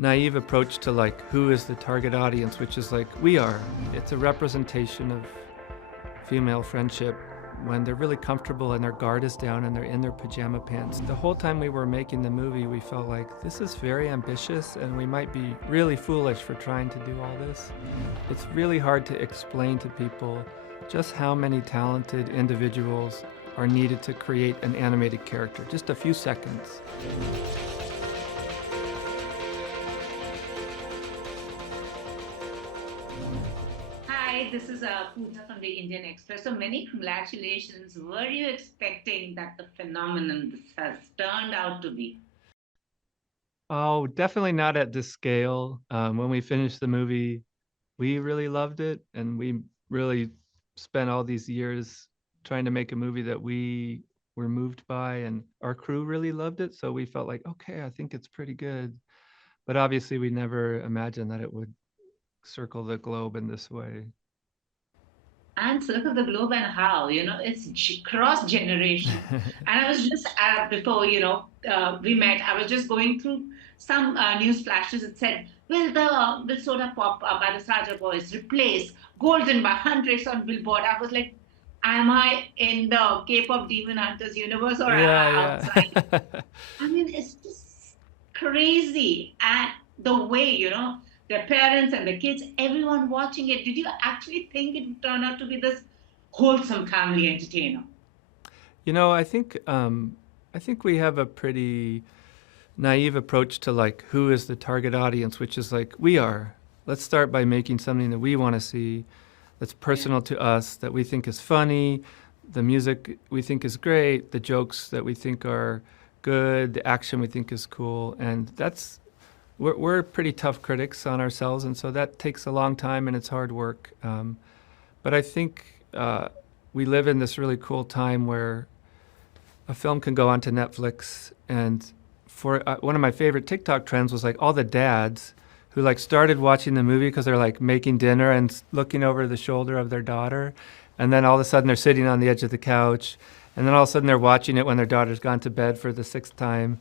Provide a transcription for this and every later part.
naive approach to like who is the target audience, which is like we are. It's a representation of female friendship when they're really comfortable and their guard is down and they're in their pajama pants. The whole time we were making the movie, we felt like this is very ambitious and we might be really foolish for trying to do all this. It's really hard to explain to people just how many talented individuals are needed to create an animated character. Just a few seconds. Hi, this is Pooja from the Indian Express. So many congratulations. Were you expecting that the phenomenon this has turned out to be? Oh, definitely not at this scale. When we finished the movie, we really loved it, and we really spent all these years trying to make a movie that we were moved by, and our crew really loved it. So we felt like, okay, I think it's pretty good. But obviously, we never imagined that it would circle the globe in this way. And circle the globe and how, it's cross generation. And I was just, before, we met, I was just going through some news flashes. It said, will Soda Pop by the Saja Boys replace Golden by HUNTR X on Billboard? I was like, am I in the K-pop Demon Hunters universe or am I Yeah, outside? yeah. I mean, it's just crazy. And the way, their parents and the kids, everyone watching it, did you actually think it would turn out to be this wholesome family entertainer? You know, I think we have a pretty naive approach to like who is the target audience, which is like we are. Let's start by making something that we want to see, that's personal to us, that we think is funny, the music we think is great, the jokes that we think are good, the action we think is cool, and we're pretty tough critics on ourselves, and so that takes a long time and it's hard work. But I think we live in this really cool time where a film can go onto Netflix, and for one of my favorite TikTok trends was like all the dads who like started watching the movie because they're like making dinner and looking over the shoulder of their daughter, and then all of a sudden they're sitting on the edge of the couch, and then all of a sudden they're watching it when their daughter's gone to bed for the sixth time.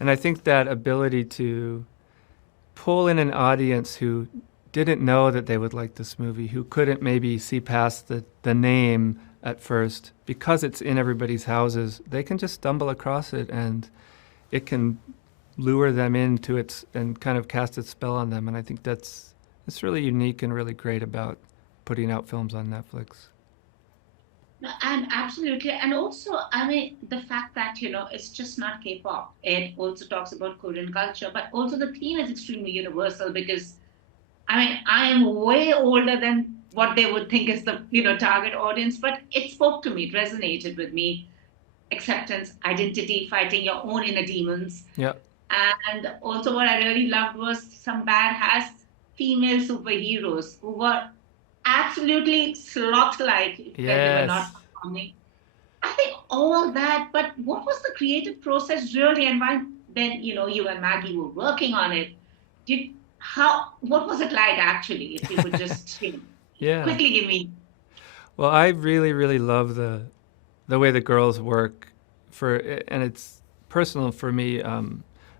And I think that ability to pull in an audience who didn't know that they would like this movie, who couldn't maybe see past the name at first, because it's in everybody's houses, they can just stumble across it and it can lure them into it and kind of cast its spell on them. And I think it's really unique and really great about putting out films on Netflix. No, and absolutely. And also, I mean, the fact that, it's just not K-pop. It also talks about Korean culture, but also the theme is extremely universal because, I mean, I am way older than what they would think is the, target audience, but it spoke to me, it resonated with me. Acceptance, identity, fighting your own inner demons. Yeah. And also, what I really loved was some badass female superheroes who were absolutely sloth-like when they were not Yes. performing. I think all that, but what was the creative process really, and why then you and Maggie were working on it? What was it like actually? If you could just Yeah. quickly give me. Well, I really, really love the way the girls work and it's personal for me.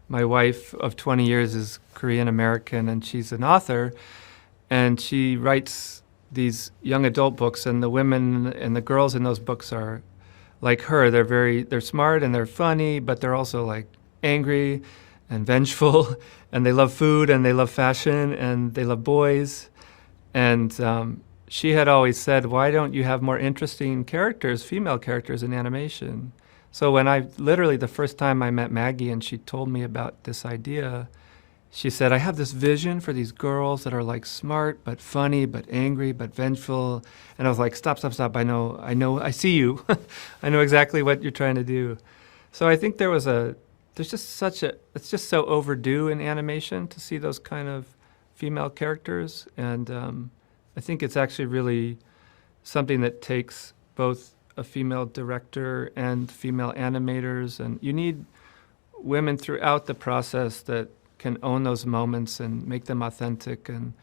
My wife of 20 years is Korean American and she's an author, and she writes these young adult books, and the women and the girls in those books are like her. They're smart and they're funny, but they're also like angry and vengeful and they love food and they love fashion and they love boys. And she had always said, why don't you have more interesting characters, female characters in animation? So when literally the first time I met Maggie and she told me about this idea, she said, I have this vision for these girls that are like smart, but funny, but angry, but vengeful. And I was like, stop. I know, I see you. I know exactly what you're trying to do. So I think there's just it's just so overdue in animation to see those kind of female characters. And I think it's actually really something that takes both a female director and female animators, and you need women throughout the process that can own those moments and make them authentic. And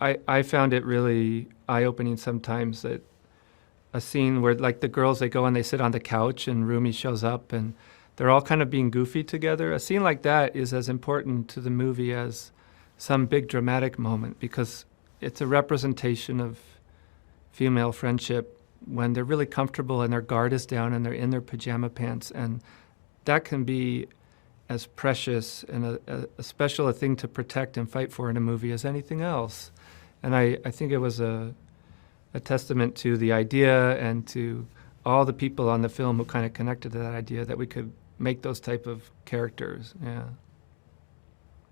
I found it really eye-opening sometimes that a scene where like the girls, they go and they sit on the couch and Rumi shows up and they're all kind of being goofy together. A scene like that is as important to the movie as some big dramatic moment, because it's a representation of female friendship when they're really comfortable and their guard is down and they're in their pajama pants. And that can be as precious and a special a thing to protect and fight for in a movie as anything else. And I think it was a testament to the idea and to all the people on the film who kind of connected to that idea that we could make those type of characters. Yeah.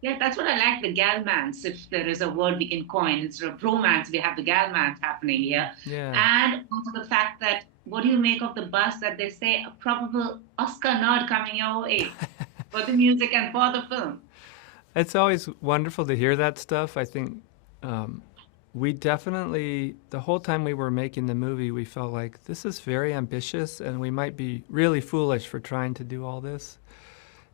Yeah, that's what I like, the galmans, if there is a word we can coin. Instead of romance, we have the galmans happening here. Yeah. And also the fact that, what do you make of the buzz that they say a probable Oscar nod coming your way for the music and for the film? It's always wonderful to hear that stuff. I think we definitely, the whole time we were making the movie, we felt like this is very ambitious and we might be really foolish for trying to do all this.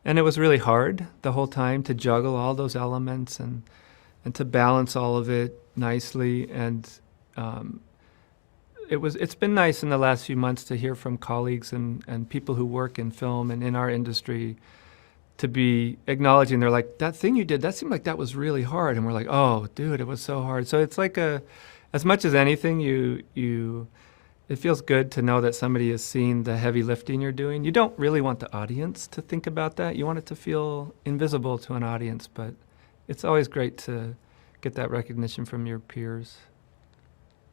And it was really hard the whole time to juggle all those elements and to balance all of it nicely. And it's been nice in the last few months to hear from colleagues and people who work in film and in our industry to be acknowledging. They're like, that thing you did, that seemed like that was really hard. And we're like, oh, dude, it was so hard. So it's like as much as anything, it feels good to know that somebody has seen the heavy lifting you're doing. You don't really want the audience to think about that. You want it to feel invisible to an audience, but it's always great to get that recognition from your peers.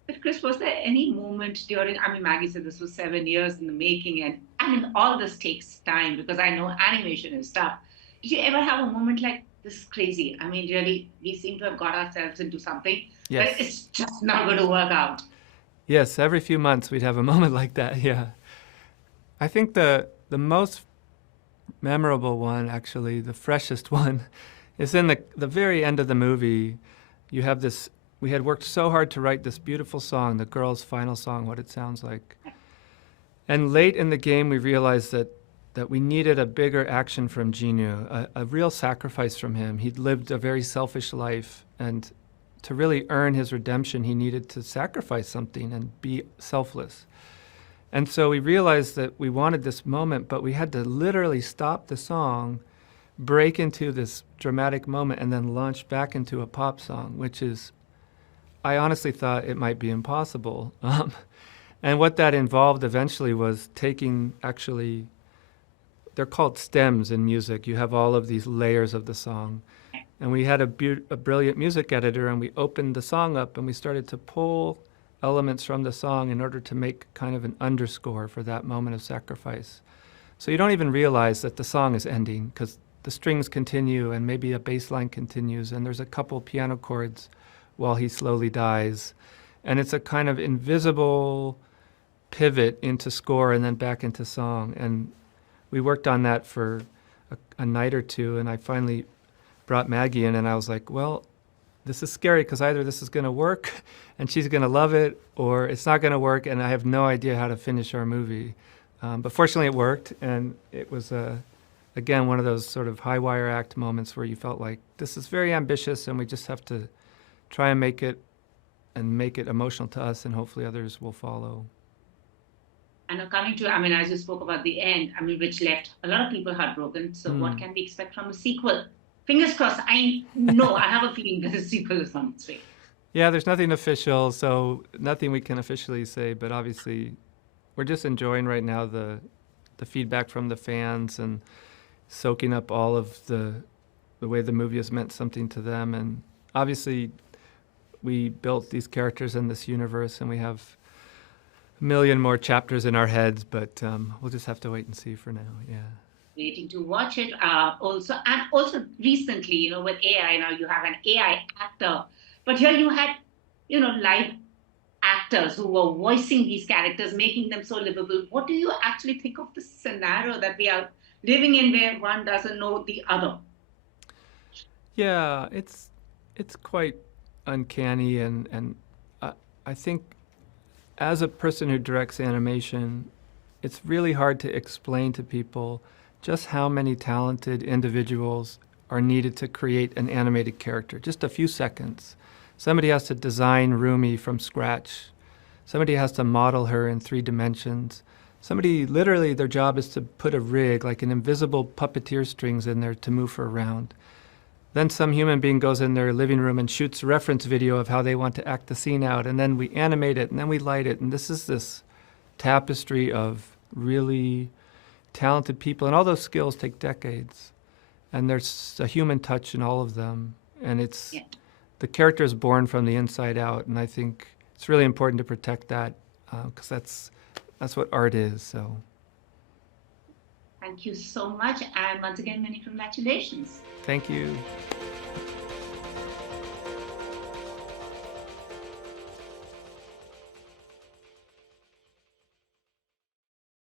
But Chris, was there any moment during, I mean, Maggie said this was 7 years in the making, and I mean, all this takes time because I know animation is tough. Did you ever have a moment like, this is crazy? I mean, really, we seem to have got ourselves into something, Yes. but it's just not going to work out. Yes, every few months we'd have a moment like that, yeah. I think the most memorable one, actually, the freshest one, is in the very end of the movie. You have this, we had worked so hard to write this beautiful song, the girl's final song, What It Sounds Like. And late in the game, we realized that we needed a bigger action from Jinu, a real sacrifice from him. He'd lived a very selfish life, and to really earn his redemption, he needed to sacrifice something and be selfless. And so we realized that we wanted this moment, but we had to literally stop the song, break into this dramatic moment, and then launch back into a pop song, which is, I honestly thought it might be impossible. And what that involved eventually was taking, actually, they're called stems in music. You have all of these layers of the song. And we had a brilliant music editor, and we opened the song up and we started to pull elements from the song in order to make kind of an underscore for that moment of sacrifice. So you don't even realize that the song is ending because the strings continue and maybe a bass line continues and there's a couple piano chords while he slowly dies. And it's a kind of invisible pivot into score and then back into song. And we worked on that for a night or two, and I finally brought Maggie in, and I was like, well, this is scary because either this is going to work and she's going to love it, or it's not going to work and I have no idea how to finish our movie. But fortunately it worked, and it was, again, one of those sort of high wire act moments where you felt like this is very ambitious and we just have to try and make it emotional to us, and hopefully others will follow. And coming to, I mean, as you spoke about the end, I mean, which left a lot of people heartbroken. So what can we expect from a sequel? Fingers crossed. I know, I have a feeling that the sequel is on its way. Yeah, there's nothing official, so nothing we can officially say, but obviously we're just enjoying right now the feedback from the fans and soaking up all of the way the movie has meant something to them. And obviously we built these characters in this universe, and we have a million more chapters in our heads, but we'll just have to wait and see for now, yeah. Waiting to watch it also. And also recently, you know, with AI, now you have an AI actor. But here you had, you know, live actors who were voicing these characters, making them so livable. What do you actually think of the scenario that we are living in where one doesn't know the other? Yeah, it's quite uncanny, and I think as a person who directs animation, it's really hard to explain to people just how many talented individuals are needed to create an animated character. Just a few seconds. Somebody has to design Rumi from scratch. Somebody has to model her in 3 dimensions. somebody literally their job is to put a rig, like an invisible puppeteer strings in there to move her around. Then some human being goes in their living room and shoots a reference video of how they want to act the scene out, and then we animate it, and then we light it, and this is this tapestry of really talented people, and all those skills take decades, and there's a human touch in all of them, and it's the character is born from the inside out, and I think it's really important to protect that because that's what art is. So thank you so much, and once again, many congratulations. Thank you.